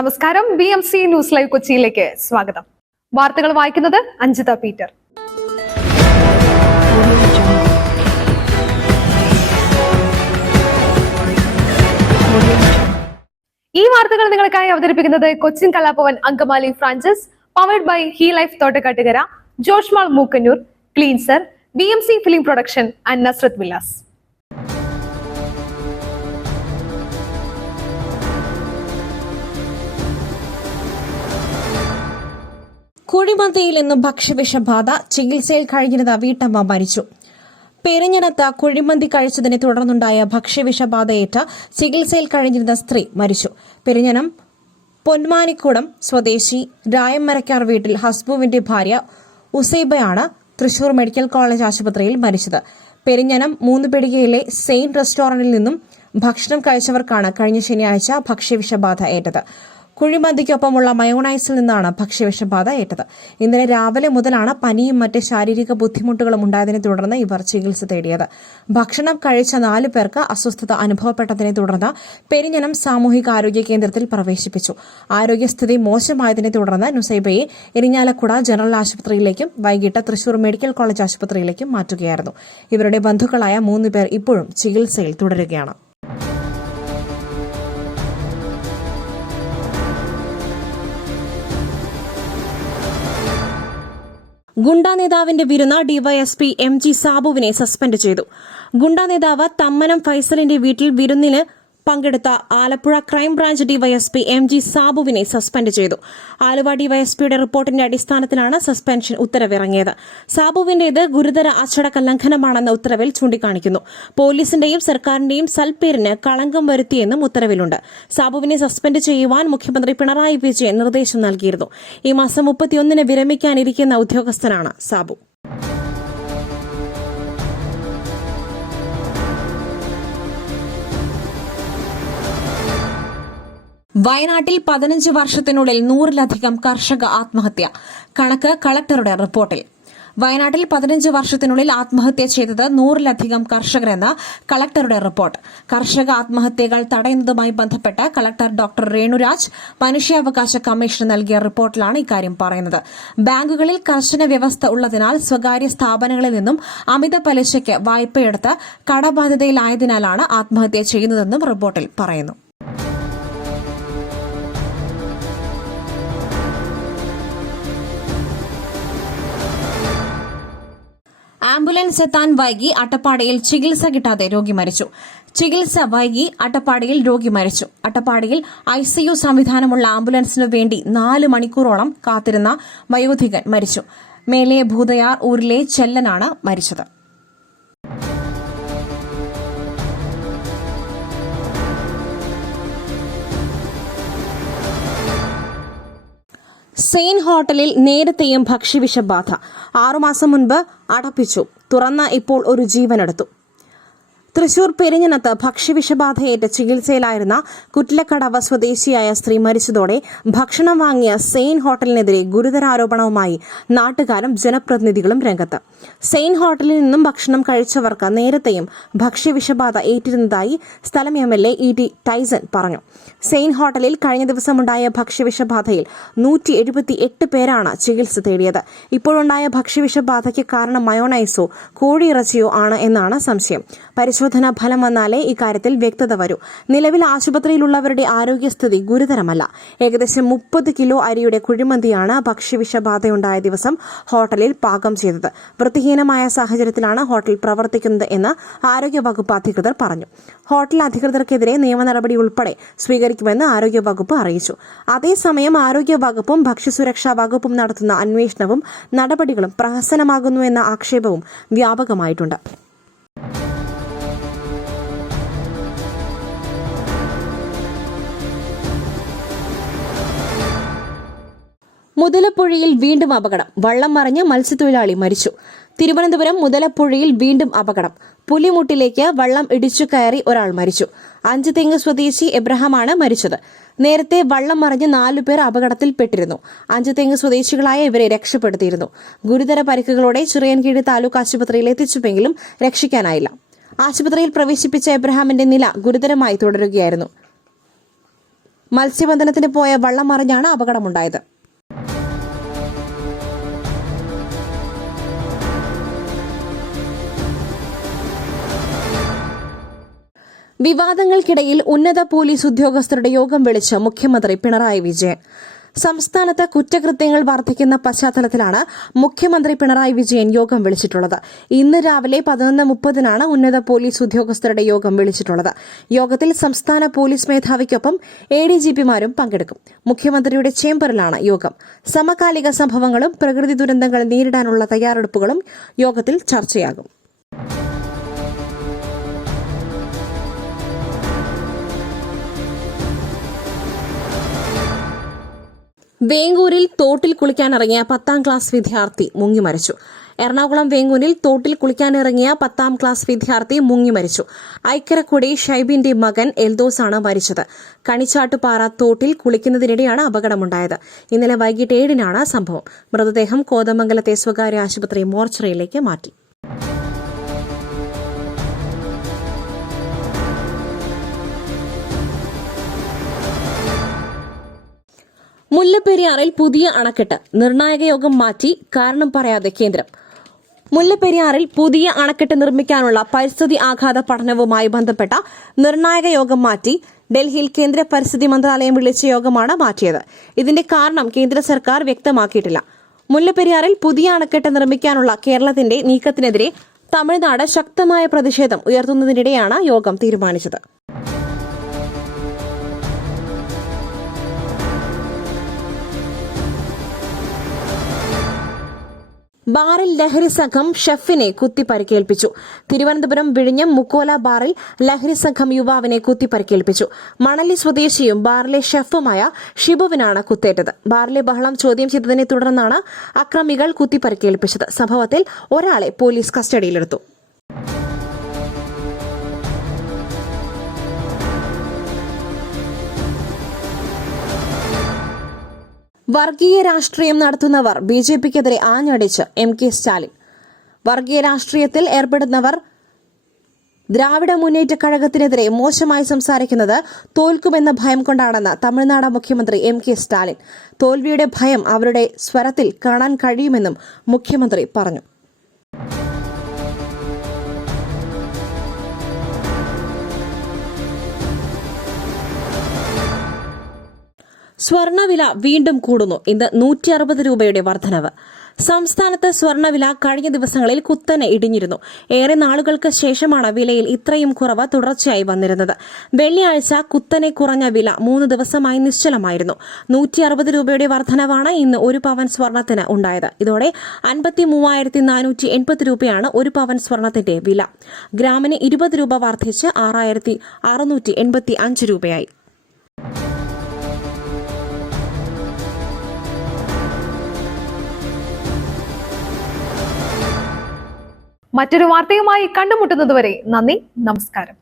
നമസ്കാരം. BMC news live കൊച്ചിയിലേക്ക് സ്വാഗതം. വാർത്തകൾ വായിക്കുന്നത് അഞ്ജിത പീറ്റർ. ഈ വാർത്തകൾ നിങ്ങൾക്കായി അവതരിപ്പിക്കുന്നത് Cochin Kalabhavan Angamaly franchise, powered by he life Thottakattukara, Josh Mall Mookkannoor, cleanser, BMC film production and Nazareth villas. കുഴിമന്തിയിൽ നിന്ന് ഭക്ഷ്യവിഷബാധ, ചികിത്സയിൽ കഴിഞ്ഞിരുന്ന വീട്ടമ്മ മരിച്ചു. പെരിഞ്ഞനത്ത് കുഴിമന്തി കഴിച്ചതിനെ തുടർന്നുണ്ടായ ഭക്ഷ്യവിഷബാധയേറ്റ ചികിത്സയിൽ കഴിഞ്ഞിരുന്ന സ്ത്രീ മരിച്ചു. പെരിഞ്ഞനം പൊന്മാനിക്കുടം സ്വദേശി രായമ്മരക്കാർ വീട്ടിൽ ഹസ്ബുവിന്റെ ഭാര്യ ഉസൈബയാണ് തൃശൂർ മെഡിക്കൽ കോളേജ് ആശുപത്രിയിൽ മരിച്ചത്. പെരിഞ്ഞനം മൂന്നുപെടികയിലെ സെയിന്റ് റെസ്റ്റോറന്റിൽ നിന്നും ഭക്ഷണം കഴിച്ചവർക്കാണ് കഴിഞ്ഞ ശനിയാഴ്ച ഭക്ഷ്യവിഷബാധ ഏറ്റത്. കുഴിമന്തിക്കൊപ്പമുള്ള മയോണൈസിൽ നിന്നാണ് ഭക്ഷ്യവിഷബാധ ഏറ്റത്. ഇന്നലെ രാവിലെ മുതലാണ് പനിയും മറ്റ് ശാരീരിക ബുദ്ധിമുട്ടുകളും ഉണ്ടായതിനെ തുടർന്ന് ഇവർ ചികിത്സ തേടിയത്. ഭക്ഷണം കഴിച്ച 4 പേർക്ക് അസ്വസ്ഥത അനുഭവപ്പെട്ടതിനെ തുടർന്ന് പെരിഞ്ഞനം സാമൂഹികാരോഗ്യ കേന്ദ്രത്തിൽ പ്രവേശിപ്പിച്ചു. ആരോഗ്യസ്ഥിതി മോശമായതിനെ തുടർന്ന് നുസൈബയെ ഇരിഞ്ഞാലക്കുട ജനറൽ ആശുപത്രിയിലേക്കും വൈകിട്ട് തൃശൂർ മെഡിക്കൽ കോളേജ് ആശുപത്രിയിലേക്കും മാറ്റുകയായിരുന്നു. ഇവരുടെ ബന്ധുക്കളായ 3 പേർ ഇപ്പോഴും ചികിത്സയിൽ തുടരുകയാണ്. ഗുണ്ടാ നേതാവിന്റെ വിരുന്ന് ഡിവൈഎസ്പി MG സാബുവിനെ സസ്പെൻഡ് ചെയ്തു. ഗുണ്ടാ നേതാവ് തമ്മനം ഫൈസലിന്റെ വീട്ടിൽ വിരുന്നിന് പങ്കെടുത്ത ആലപ്പുഴ ക്രൈംബ്രാഞ്ച് ഡിവൈഎസ്പി MG സാബുവിനെ സസ്പെൻഡ് ചെയ്തു. ആലുവ ഡിവൈഎസ്പിയുടെ റിപ്പോർട്ടിന്റെ അടിസ്ഥാനത്തിലാണ് സസ്പെൻഷൻ ഉത്തരവിറങ്ങിയത്. സാബുവിന്റേത് ഗുരുതര അച്ചടക്ക ലംഘനമാണെന്ന ഉത്തരവിൽ ചൂണ്ടിക്കാണിക്കുന്നു. പോലീസിന്റെയും സർക്കാരിന്റെയും സൽപ്പേരിന് കളങ്കം വരുത്തിയെന്നും ഉത്തരവിലുണ്ട്. സാബുവിനെ സസ്പെൻഡ് ചെയ്യുവാൻ മുഖ്യമന്ത്രി പിണറായി വിജയൻ നിർദ്ദേശം നൽകിയിരുന്നു. ഈ മാസം 31-ന് വിരമിക്കാനിരിക്കുന്ന ഉദ്യോഗസ്ഥനാണ് സാബു. വയനാട്ടിൽ 15 വർഷത്തിനുള്ളിൽ 100-ലധികം കർഷക ആത്മഹത്യ. കണക്ക് കളക്ടറുടെ റിപ്പോർട്ടിൽ. വയനാട്ടിൽ 15 വർഷത്തിനുള്ളിൽ ആത്മഹത്യ ചെയ്തത് 100-ലധികം കർഷകരെന്ന് കളക്ടറുടെ റിപ്പോർട്ട്. കർഷക ആത്മഹത്യകൾ തടയുന്നതുമായി ബന്ധപ്പെട്ട് കളക്ടർ ഡോക്ടർ രേണുരാജ് മനുഷ്യാവകാശ കമ്മീഷന് നൽകിയ റിപ്പോർട്ടിലാണ് ഇക്കാര്യം പറയുന്നത്. ബാങ്കുകളിൽ കർശന വ്യവസ്ഥ ഉള്ളതിനാൽ സ്വകാര്യ സ്ഥാപനങ്ങളിൽ നിന്നും അമിത പലിശയ്ക്ക് വായ്പയെടുത്ത് കടബാധ്യതയിലായതിനാലാണ് ആത്മഹത്യ ചെയ്യുന്നതെന്നും റിപ്പോർട്ടിൽ പറയുന്നു. ആംബുലൻസ് എത്താൻ വൈകി അട്ടപ്പാടിയിൽ ചികിത്സ കിട്ടാതെ രോഗി മരിച്ചു. ചികിത്സ വൈകി അട്ടപ്പാടിയിൽ രോഗി മരിച്ചു. അട്ടപ്പാടിയിൽ ICU സംവിധാനമുള്ള ആംബുലൻസിനു വേണ്ടി 4 മണിക്കൂറോളം കാത്തിരുന്ന വയോധികൻ മരിച്ചു. മേലെ ഭൂതയാർ ഊരിലെ ചെല്ലനാണ് മരിച്ചത്. സെയിൻ ഹോട്ടലിൽ നേരത്തെയും ഭക്ഷ്യവിഷബാധ. 6 മാസം മുൻപ് അടപ്പിച്ചു, തുറന്ന ഇപ്പോൾ ഒരു ജീവനെടുത്തു. തൃശൂർ പെരിഞ്ഞനത്ത് ഭക്ഷ്യവിഷബാധയേറ്റ് ചികിത്സയിലായിരുന്ന കുറ്റിലക്കടവ് സ്വദേശിയായ സ്ത്രീ മരിച്ചതോടെ ഭക്ഷണം വാങ്ങിയ സെയിൻ ഹോട്ടലിനെതിരെ ഗുരുതരാരോപണവുമായി നാട്ടുകാരും ജനപ്രതിനിധികളും രംഗത്ത്. സെയിൻ ഹോട്ടലിൽ നിന്നും ഭക്ഷണം കഴിച്ചവർക്ക് നേരത്തെയും ഭക്ഷ്യവിഷബാധ ഏറ്റിരുന്നതായി സ്ഥലം MLA ET ടൈസൺ പറഞ്ഞു. സെയിൻ ഹോട്ടലിൽ കഴിഞ്ഞ ദിവസമുണ്ടായ ഭക്ഷ്യവിഷബാധയിൽ 178 പേരാണ് ചികിത്സ തേടിയത്. ഇപ്പോഴുണ്ടായ ഭക്ഷ്യവിഷബാധയ്ക്ക് കാരണം മയോണൈസോ കോഴിയിറച്ചിയോ ആണ് എന്നാണ് സംശയം. പരിശോധനാ ഫലം വന്നാലേ ഇക്കാര്യത്തിൽ വ്യക്തത വരൂ. നിലവിൽ ആശുപത്രിയിലുള്ളവരുടെ ആരോഗ്യസ്ഥിതി ഗുരുതരമല്ല. ഏകദേശം 30 കിലോ അരിയുടെ കുഴിമന്തിയാണ് ഭക്ഷ്യവിഷബാധയുണ്ടായ ദിവസം ഹോട്ടലിൽ പാകം ചെയ്തത്. വൃത്തിഹീനമായ സാഹചര്യത്തിലാണ് ഹോട്ടൽ പ്രവർത്തിക്കുന്നത് എന്ന് ആരോഗ്യവകുപ്പ് അധികൃതർ പറഞ്ഞു. ഹോട്ടൽ അധികൃതർക്കെതിരെ നിയമ നടപടി ഉൾപ്പെടെ സ്വീകരിക്കുമെന്ന് ആരോഗ്യവകുപ്പ് അറിയിച്ചു. അതേസമയം ആരോഗ്യവകുപ്പും ഭക്ഷ്യസുരക്ഷാ വകുപ്പും നടത്തുന്ന അന്വേഷണവും നടപടികളും പ്രഹസനമാകുന്നുവെന്ന ആക്ഷേപവും വ്യാപകമായിട്ടുണ്ട്. മുതലപ്പുഴയിൽ വീണ്ടും അപകടം. വള്ളം മറിഞ്ഞ് മത്സ്യത്തൊഴിലാളി മരിച്ചു. തിരുവനന്തപുരം മുതലപ്പുഴയിൽ വീണ്ടും അപകടം. പുലിമുട്ടിലേക്ക് വള്ളം ഇടിച്ചു കയറി ഒരാൾ മരിച്ചു. 5 തെങ്ങ് സ്വദേശി എബ്രഹാമാണ് മരിച്ചത്. നേരത്തെ വള്ളം മറിഞ്ഞ് 4 പേർ അപകടത്തിൽപ്പെട്ടിരുന്നു. 5 തെങ്ങ് സ്വദേശികളായ ഇവരെ രക്ഷപ്പെടുത്തിയിരുന്നു. ഗുരുതര പരിക്കുകളോടെ ചിറയൻകീഴ് താലൂക്ക് ആശുപത്രിയിൽ എത്തിച്ചുവെങ്കിലും മത്സ്യബന്ധനത്തിന് പോയ വള്ളം മറിഞ്ഞാണ് അപകടമുണ്ടായത്. വിവാദങ്ങൾക്കിടയിൽ ഉന്നത പോലീസ് ഉദ്യോഗസ്ഥരുടെ യോഗം വിളിച്ച് മുഖ്യമന്ത്രി പിണറായി വിജയൻ. സംസ്ഥാനത്ത് കുറ്റകൃത്യങ്ങൾ വർദ്ധിക്കുന്ന പശ്ചാത്തലത്തിലാണ് മുഖ്യമന്ത്രി പിണറായി വിജയൻ യോഗം വിളിച്ചിട്ടുള്ളത്. ഇന്ന് രാവിലെ 11:30 ഉന്നത പോലീസ് ഉദ്യോഗസ്ഥരുടെ യോഗം വിളിച്ചിട്ടുള്ളത്. യോഗത്തിൽ സംസ്ഥാന പോലീസ് മേധാവിക്കൊപ്പം ADGPമാരും പങ്കെടുക്കും. മുഖ്യമന്ത്രിയുടെ ചേംബറിലാണ് യോഗം. സമകാലിക സംഭവങ്ങളും പ്രകൃതി ദുരന്തങ്ങൾ നേരിടാനുള്ള തയ്യാറെടുപ്പുകളും യോഗത്തിൽ ചർച്ചയാകും. വേങ്ങൂരിൽ തോട്ടിൽ കുളിക്കാനിറങ്ങിയ 10ാം ക്ലാസ് വിദ്യാർത്ഥി മുങ്ങിമരിച്ചു. എറണാകുളം വേങ്ങൂരിൽ തോട്ടിൽ കുളിക്കാനിറങ്ങിയ 10ാം ക്ലാസ് വിദ്യാർത്ഥി മുങ്ങിമരിച്ചു. ഐക്കരക്കുടി ഷൈബിന്റെ മകൻ എൽദോസാണ് മരിച്ചത്. കണിച്ചാട്ടുപാറ തോട്ടിൽ കുളിക്കുന്നതിനിടെയാണ് അപകടമുണ്ടായത്. ഇന്നലെ വൈകിട്ട് 7-നാണ് സംഭവം. മൃതദേഹം കോതമംഗലത്തെ സ്വകാര്യ ആശുപത്രി മോർച്ചറിയിലേക്ക് മാറ്റി. മുല്ലപ്പെരിയാറിൽ പുതിയ അണക്കെട്ട് നിർണായക യോഗം മാറ്റി, കാരണം പറയാതെ കേന്ദ്രം. മുല്ലപ്പെരിയാറിൽ പുതിയ അണക്കെട്ട് നിർമ്മിക്കാനുള്ള പരിസ്ഥിതി ആഘാത പഠനവുമായി ബന്ധപ്പെട്ട നിർണായക യോഗം മാറ്റി. ഡൽഹിയിൽ കേന്ദ്ര പരിസ്ഥിതി മന്ത്രാലയം വിളിച്ച യോഗമാണ് മാറ്റിയത്. ഇതിന്റെ കാരണം കേന്ദ്ര സർക്കാർ വ്യക്തമാക്കിയിട്ടില്ല. മുല്ലപ്പെരിയാറിൽ പുതിയ അണക്കെട്ട് നിർമ്മിക്കാനുള്ള കേരളത്തിന്റെ നീക്കത്തിനെതിരെ തമിഴ്നാട് ശക്തമായ പ്രതിഷേധം ഉയർത്തുന്നതിനിടെയാണ് യോഗം തീരുമാനിച്ചത്. ബാറിൽ ലഹരി സംഘം ഷെഫിനെ കുത്തി പരിക്കേൽപ്പിച്ചു. തിരുവനന്തപുരം വിഴിഞ്ഞം മുക്കോല ബാറിൽ ലഹരി സംഘം യുവാവിനെ കുത്തി പരിക്കേൽപ്പിച്ചു. മണലി സ്വദേശിയും ബാറിലെ ഷെഫുമായ ഷിബുവിനാണ് കുത്തേറ്റത്. ബാറിലെ ബഹളം ചോദ്യം ചെയ്തതിനെ തുടർന്നാണ് അക്രമികൾ കുത്തി പരിക്കേൽപ്പിച്ചത്. സംഭവത്തിൽ ഒരാളെ പോലീസ് കസ്റ്റഡിയിലെടുത്തു. വർഗീയ രാഷ്ട്രീയം നടത്തുന്നവർ BJPക്കെതിരെ ആഞ്ഞടിച്ച് MK സ്റ്റാലിൻ. വർഗീയ രാഷ്ട്രീയത്തിൽ ഏർപ്പെടുന്നവർ ദ്രാവിഡ മുന്നേറ്റ കഴകത്തിനെതിരെ മോശമായി സംസാരിക്കുന്നത് തോൽക്കുമെന്ന ഭയം കൊണ്ടാണെന്ന് തമിഴ്നാട് മുഖ്യമന്ത്രി MK സ്റ്റാലിൻ. തോൽവിയുടെ ഭയം അവരുടെ സ്വരത്തിൽ കാണാൻ കഴിയുമെന്നും മുഖ്യമന്ത്രി പറഞ്ഞു. സ്വർണ്ണവില വീണ്ടും കൂടുന്നു. ഇന്ന് 160 രൂപയുടെ വർധനവ്. സംസ്ഥാനത്ത് സ്വർണ്ണവില കഴിഞ്ഞ ദിവസങ്ങളിൽ കുത്തനെ ഇടിഞ്ഞിരുന്നു. ഏറെ നാളുകൾക്ക് ശേഷമാണ് വിലയിൽ ഇത്രയും കുറവ് തുടർച്ചയായി വന്നിരുന്നത്. വെള്ളിയാഴ്ച കുത്തനെ കുറഞ്ഞ വില 3 ദിവസമായി നിശ്ചലമായിരുന്നു. 160 രൂപയുടെ വർധനവാണ് ഇന്ന് 1 പവൻ സ്വർണത്തിന് ഉണ്ടായത്. ഇതോടെ 53,480 രൂപയാണ് 1 പവൻ സ്വർണത്തിന്റെ വില. ഗ്രാമിന് 20 രൂപ വർദ്ധിച്ച് 6,685 രൂപയായി. മറ്റൊരു വാർത്തയുമായി കണ്ടുമുട്ടുന്നതുവരെ നന്ദി, നമസ്കാരം.